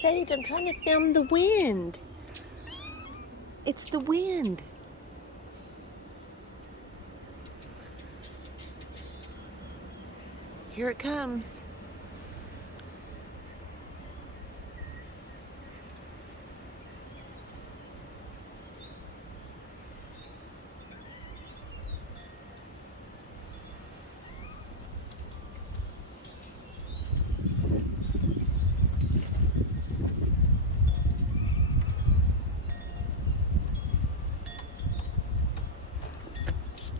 Sage, I'm trying to film the wind. It's the wind. Here it comes.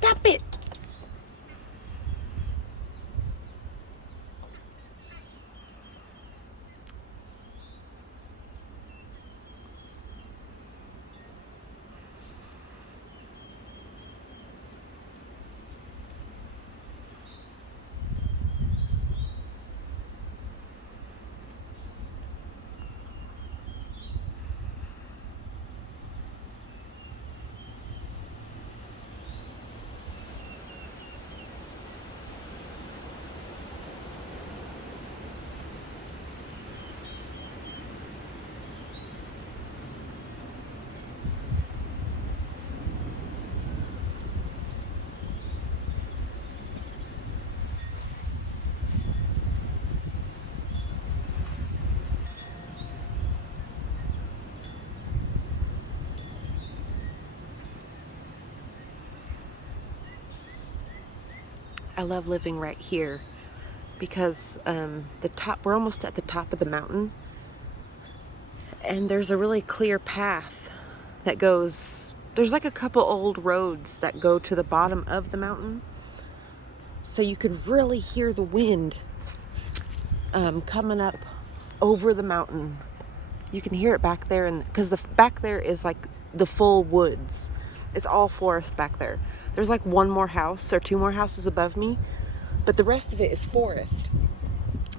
Stop it! I love living right here because we're almost at the top of the mountain, and there's a really clear path that goes, there's like a couple old roads that go to the bottom of the mountain, so you could really hear the wind coming up over the mountain. You can hear it back there, and because back there is like the full woods. It's all forest back there. There's like one more house or two more houses above me, but the rest of it is forest.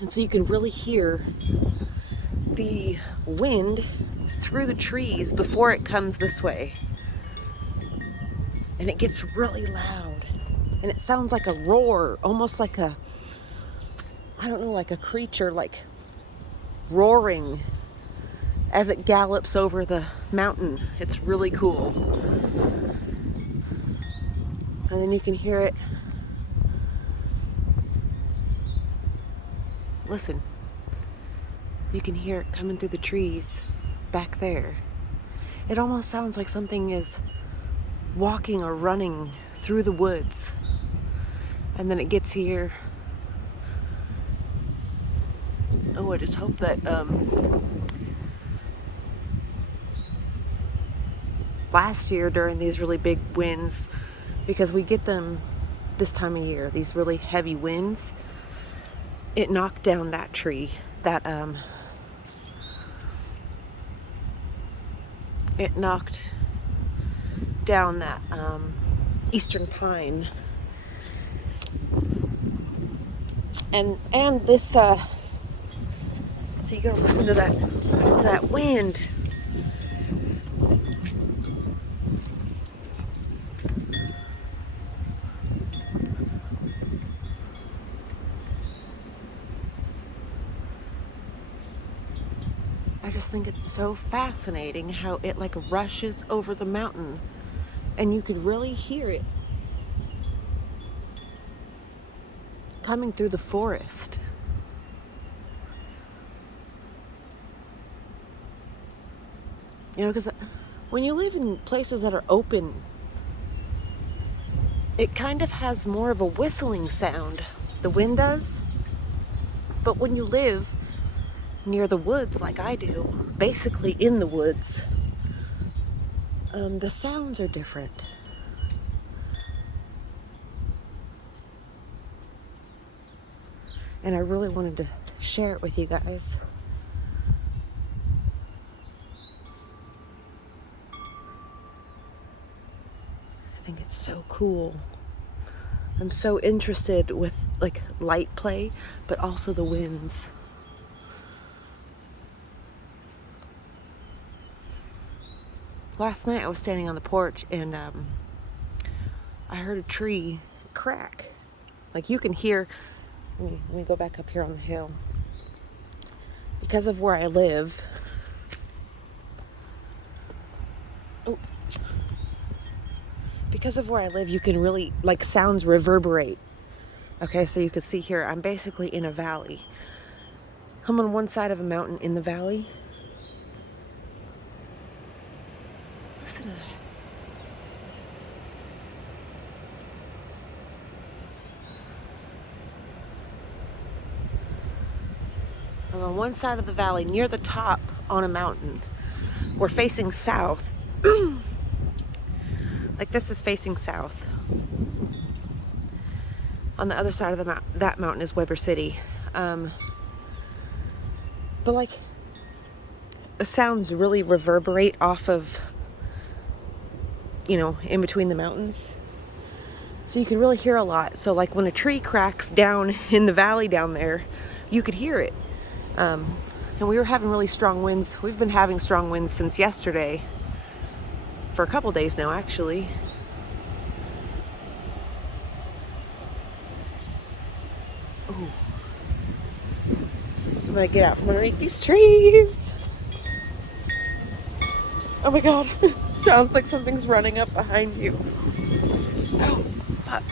And so you can really hear the wind through the trees before it comes this way. And it gets really loud. And it sounds like a roar, almost like a, I don't know, like a creature like roaring as it gallops over the mountain. It's really cool. And then you can hear it. Listen. You can hear it coming through the trees back there. It almost sounds like something is walking or running through the woods. And then it gets here. Oh, I just hope that last year during these really big winds, because we get them this time of year, these really heavy winds, it knocked down that tree, it knocked down that eastern pine, and this so you gotta listen to that wind. I just think it's so fascinating how it like rushes over the mountain, and you could really hear it coming through the forest. You know, because when you live in places that are open, it kind of has more of a whistling sound. The wind does. But when you live near the woods like I do, basically in the woods, the sounds are different. And I really wanted to share it with you guys. I think it's so cool. I'm so interested with like light play, but also the winds. Last night I was standing on the porch and I heard a tree crack. Like you can hear, let me go back up here on the hill. because of where I live, you can really, like, sounds reverberate. Okay, so you can see here, I'm basically in a valley. I'm on one side of a mountain in the valley. Listen to that. I'm on one side of the valley near the top on a mountain. We're facing south. Like, this is facing south. On the other side of that mountain is Weber City. But like, the sounds really reverberate off of, you know, in between the mountains. So you can really hear a lot. So like when a tree cracks down in the valley down there, you could hear it. And we were having really strong winds. We've been having strong winds since yesterday. For a couple days now, actually. Ooh. I'm gonna get out from underneath these trees. Oh my God. Sounds like something's running up behind you. Oh, fuck.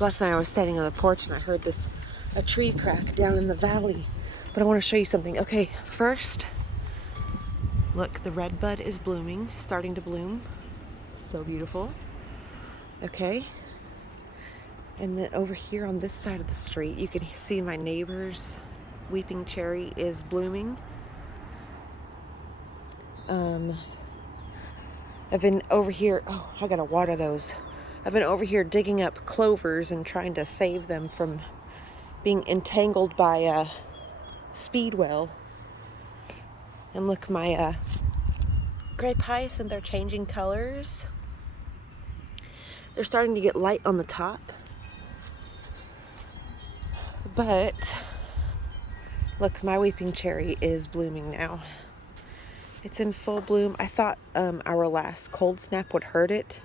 Last night I was standing on the porch and I heard a tree crack down in the valley. But I want to show you something. Okay, first, look, the red bud is blooming, starting to bloom. So beautiful. Okay. And then over here on this side of the street, you can see my neighbor's weeping cherry is blooming. I've been over here, oh, I gotta water those. I've been over here digging up clovers and trying to save them from being entangled by a speed well. And look, my grape hyacinth, they're changing colors. They're starting to get light on the top. But look, my weeping cherry is blooming now. It's in full bloom. I thought our last cold snap would hurt it,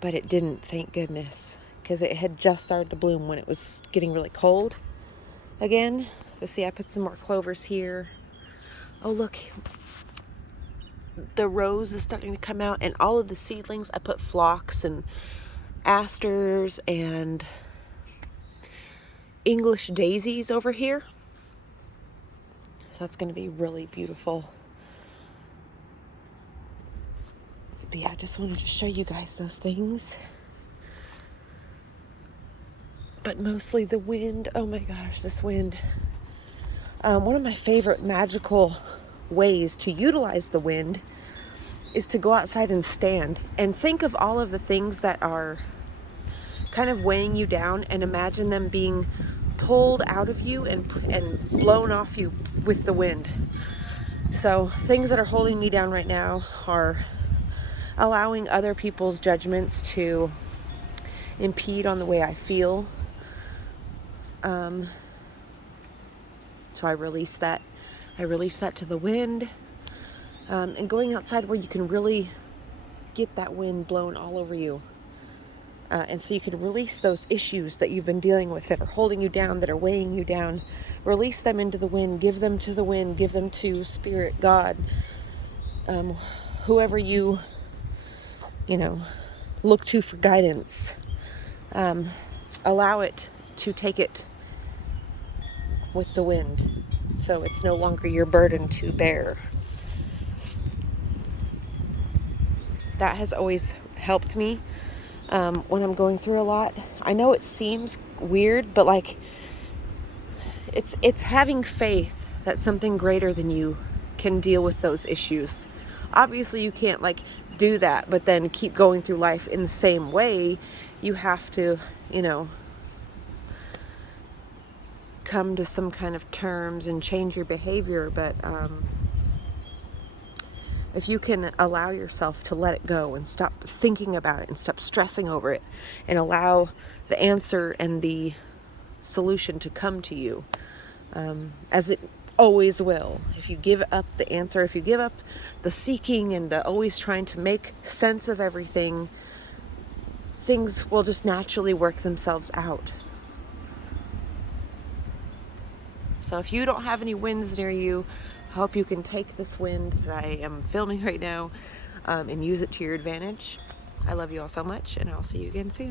but it didn't, thank goodness, because it had just started to bloom when it was getting really cold again. Let's see, I put some more clovers here. Oh, look, the rose is starting to come out, and all of the seedlings, I put phlox and asters and English daisies over here. So that's going to be really beautiful. But yeah, I just wanted to show you guys those things. But mostly the wind. Oh my gosh, this wind. One of my favorite magical ways to utilize the wind is to go outside and stand and think of all of the things that are kind of weighing you down and imagine them being pulled out of you and blown off you with the wind. So things that are holding me down right now are allowing other people's judgments to impede on the way I feel. So I release that. I release that to the wind. And going outside where you can really get that wind blown all over you. And so you can release those issues that you've been dealing with that are holding you down, that are weighing you down. Release them into the wind. Give them to the wind. Give them to Spirit, God, whoever you look to for guidance. Allow it to take it with the wind, so it's no longer your burden to bear. That has always helped me when I'm going through a lot. I know it seems weird, but like it's having faith that something greater than you can deal with those issues. Obviously you can't like do that but then keep going through life in the same way. You have to, come to some kind of terms and change your behavior. But if you can allow yourself to let it go and stop thinking about it and stop stressing over it and allow the answer and the solution to come to you, as it always will. If you give up the answer, if you give up the seeking and the always trying to make sense of everything, things will just naturally work themselves out. So if you don't have any winds near you, I hope you can take this wind that I am filming right now and use it to your advantage. I love you all so much, and I'll see you again soon.